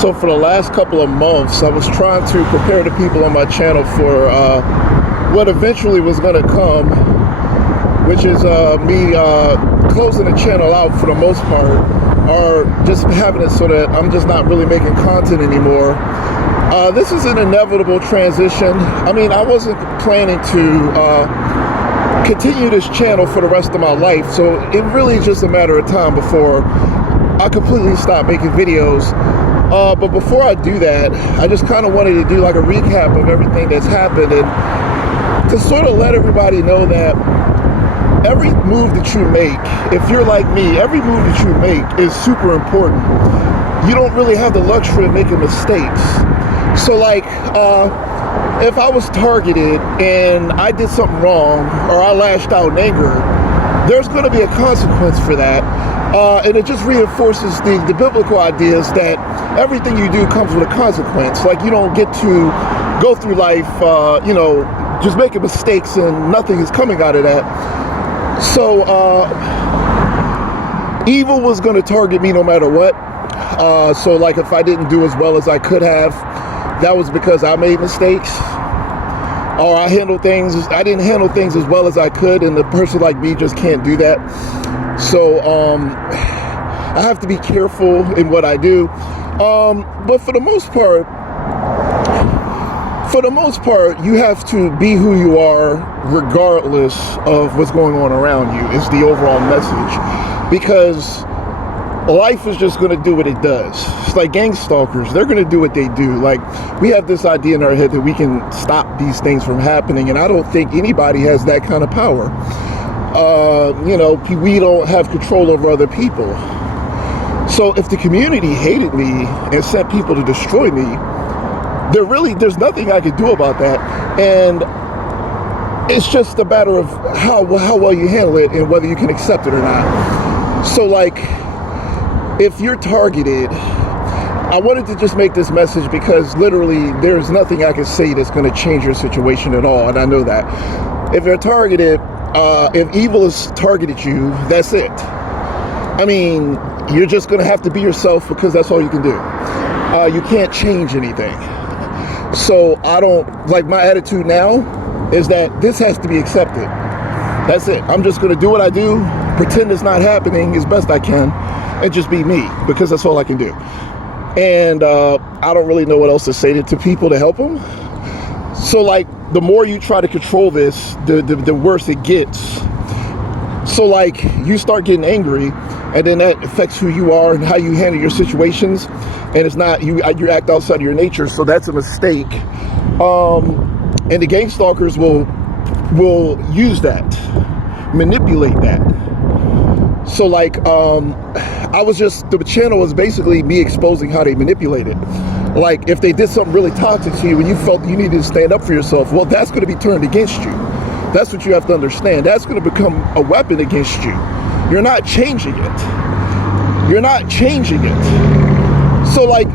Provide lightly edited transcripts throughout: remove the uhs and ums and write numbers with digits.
So for the last couple of months, I was trying to prepare the people on my channel for what eventually was going to come, which is me closing the channel out for the most part, or just having it so that I'm just not really making content anymore. This is an inevitable transition. I mean, I wasn't planning to continue this channel for the rest of my life, so it really is just a matter of time before I completely stop making videos. But before I do that, I just kind of wanted to do like a recap of everything that's happened, and to sort of let everybody know that every move that you make, if you're like me, every move that you make is super important. You don't really have the luxury of making mistakes. So like, if I was targeted and I did something wrong, or I lashed out in anger, there's going to be a consequence for that. And it just reinforces the biblical ideas that everything you do comes with a consequence. Like, you don't get to go through life, just making mistakes and nothing is coming out of that. So evil was going to target me no matter what. So like, if I didn't do as well as I could have, that was because I made mistakes, or I didn't handle things as well as I could, and a person like me just can't do that. So I have to be careful in what I do. But for the most part, you have to be who you are regardless of what's going on around you, is the overall message. Because life is just going to do what it does. It's like gang stalkers. They're going to do what they do. Like, we have this idea in our head that we can stop these things from happening, and I don't think anybody has that kind of power. We don't have control over other people. So if the community hated me and sent people to destroy me, there's nothing I could do about that. And it's just a matter of how well you handle it and whether you can accept it or not. So like, if you're targeted, I wanted to just make this message because literally there's nothing I can say that's going to change your situation at all. And I know that. If you're targeted, if evil has targeted you, that's it. I mean, you're just going to have to be yourself, because that's all you can do. You can't change anything. So my attitude now is that this has to be accepted. That's it. I'm just going to do what I do, pretend it's not happening as best I can, and just be me, because that's all I can do. And I don't really know what else to say to people to help them. So like, the more you try to control this, the worse it gets. So like, you start getting angry, and then that affects who you are and how you handle your situations. And it's not, you act outside of your nature, so that's a mistake. And the gang stalkers will use that, manipulate that. So like, the channel was basically me exposing how they manipulate it. Like, if they did something really toxic to you and you felt you needed to stand up for yourself, well, that's going to be turned against you. That's what you have to understand. That's going to become a weapon against you. You're not changing it. You're not changing it. So like,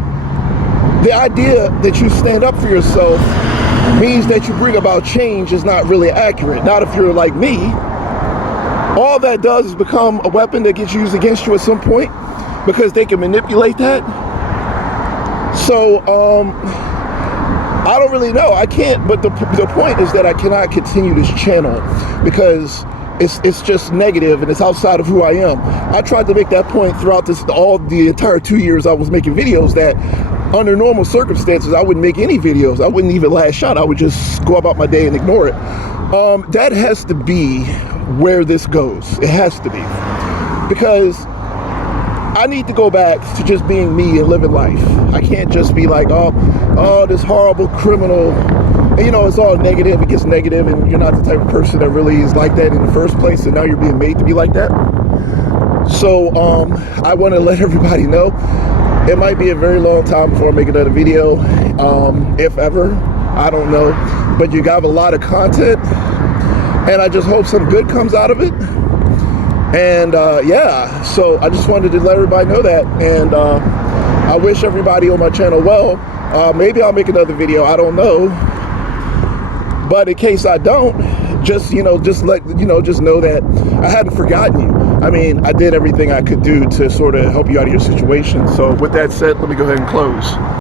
the idea that you stand up for yourself means that you bring about change is not really accurate. Not if you're like me. All that does is become a weapon that gets used against you at some point, because they can manipulate that. So I don't really know. I can't. But the point is that I cannot continue this channel because it's just negative and it's outside of who I am. I tried to make that point throughout the entire 2 years I was making videos, that under normal circumstances I wouldn't make any videos. I wouldn't even lash out. I would just go about my day and ignore it. That has to be where this goes. It has to be, because I need to go back to just being me and living life. I can't just be like, oh, this horrible criminal. And, it's all negative. It gets negative, and you're not the type of person that really is like that in the first place, and now you're being made to be like that. So I want to let everybody know, it might be a very long time before I make another video, if ever. I don't know. But you got a lot of content, and I just hope some good comes out of it. And yeah, so I just wanted to let everybody know that. And I wish everybody on my channel well. Maybe I'll make another video. I don't know. But in case I don't, just know that I haven't forgotten you. I mean, I did everything I could do to sort of help you out of your situation. So with that said, let me go ahead and close.